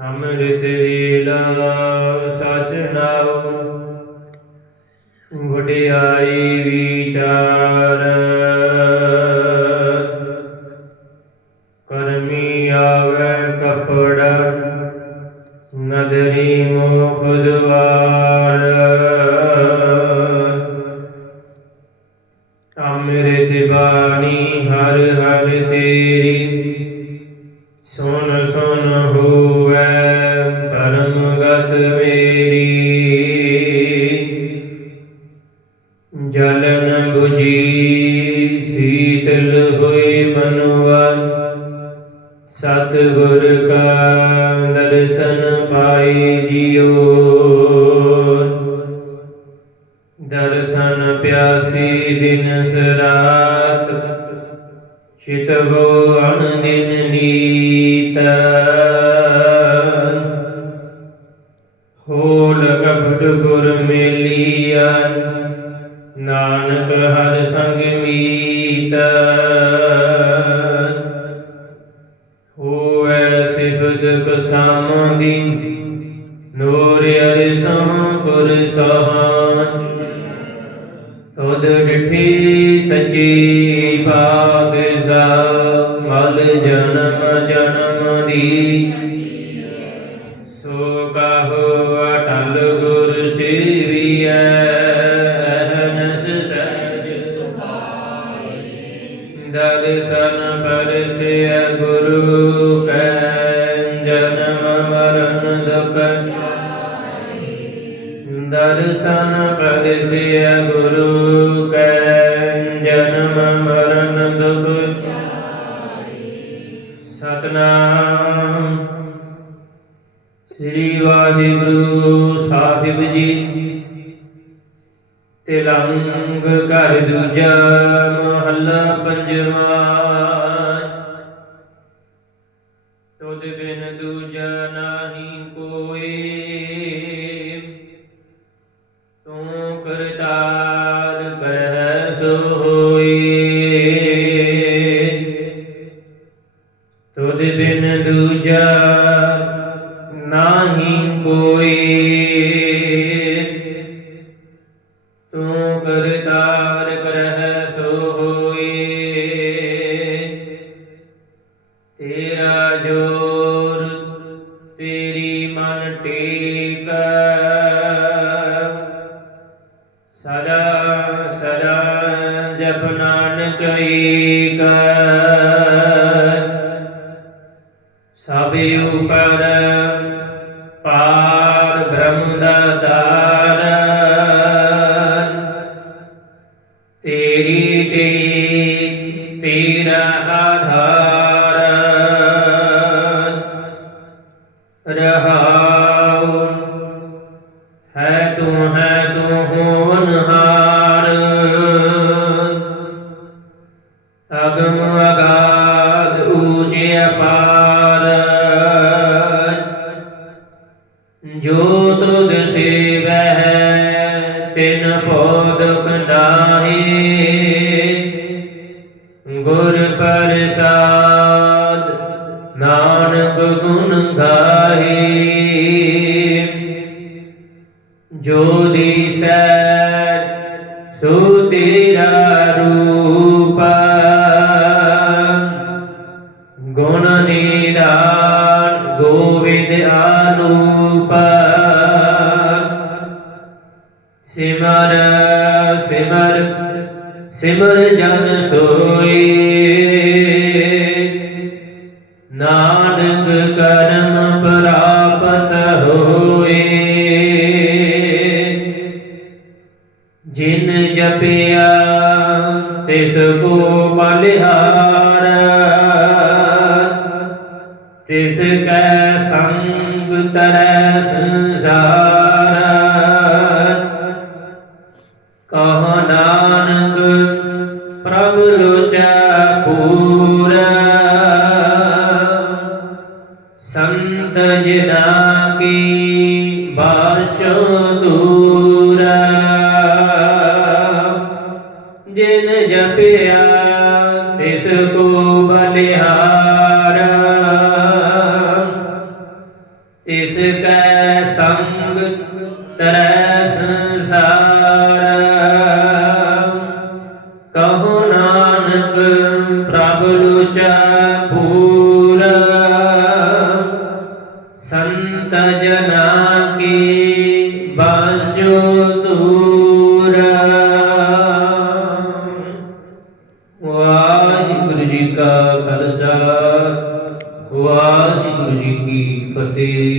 ਅੰਮ੍ਰਿਤ ਵੇਲਾ ਸਚ ਨਾਮ ਵਡਿਆਈ ਵਿਚਾਰ। ਕਰਮੀ ਆਵੇ ਕਪੜਾ ਨਦਰੀ ਮੋਖ ਦਵਾਰ। ਅੰਮ੍ਰਿਤ ਬਾਣੀ ਹਰ ਹਰ ਤੇਰੀ ਸਤਿਗੁਰ ਕਾ ਦਰਸ਼ਨ ਪਾਈ ਜਿਉ ਦਰਸ਼ਨ ਪਿਆਸੀ ਦਿਨ ਸਰਾਤ ਚਿਤਵੋ ਅਨ ਦਿਨ ਨੀਤ। ਹੋਲ ਕਪਟ ਗੁਰ ਮੇਲੀਆ, ਨਾਨਕ ਹਰ ਸੰਗ ਮੀਤ। ਹੋਵੇ ਸਿਫਤ ਕਸਾਮਦੀ ਨੂਰ ਅਰਸੋਂ ਗੁਰ ਤੁਧ ਡਿਠੀ ਸੱਚੀ ਭਾਗ ਸਾ, ਮਲ ਜਨਮ ਜਨਮ ਦੀ। ਮਰਨ ਦੁਖ ਦਰਸ਼ਨ ਪਰਸਿਆ ਗੁਰੂ ਕੈ, ਜਨਮ ਮਰਨ ਸਤਨਾਮ। ਸ੍ਰੀ ਵਾਹਿਗੁਰੂ ਸਾਹਿਬ ਜੀ, ਤਿਲੰਗ ਘਰ ਦੂਜਾ ਮਹੱਲਾ ਪੰਜਵਾ। ਦੂਜਾ ਨਾਹੀ ਕੋਈ। ਤੂੰ ਕਰਤਾਰ ਕਰਹਿ ਸੋ ਹੋਈ। ਤੇਰਾ ਜੋਰ ਤੇਰੀ ਮਨ ਟੇਕ। ਸਦਾ ਸਦਾ ਜਪ ਨਾਨਕ ਏਕਾ। ਸਭੇ ਉਪਰ ਪਾਰ ਤਿਨ ਪੋਦਕ ਨਾਹੀ ਗੁਰ ਪ੍ਰਸਾਦ ਨਾਨਕ ਗੁਣ ਗਾਹੀ। ਜੋ ਦਿਸੈ ਸੋ ਤੇਰਾ ਰੂਪ। ਗੁਣ ਨਿਦਾਨ ਗੋਵਿੰਦ ਆਨੂਪ। ਸਿਮਰ ਸਿਮਰ ਸਿਮਰ ਜਨ ਸੋਈ। ਨਾਨਕ ਕਰਮ ਪ੍ਰਾਪਤ ਹੋਏ ਜਿਨ ਜਪਿਆ, ਤਿਸ ਕੋ ਬਲਿਹਾਰ। ਤਿਸ ਕੈ ਸੰਗ ਤਰੈ ਬਾਸ਼ੋ ਦੂਰਾ ਜਿਨ ਜਪਿਆ, ਤਿਸ ਕੋ ਬਲਿਹਾਰ। ਤਿਸ ਕੈ ਸੰਗ ਤਰੈ ਸੰਸਾਰ। ਕਹੋ ਨਾਨਕ ਪ੍ਰਭ ਲੁਚਾ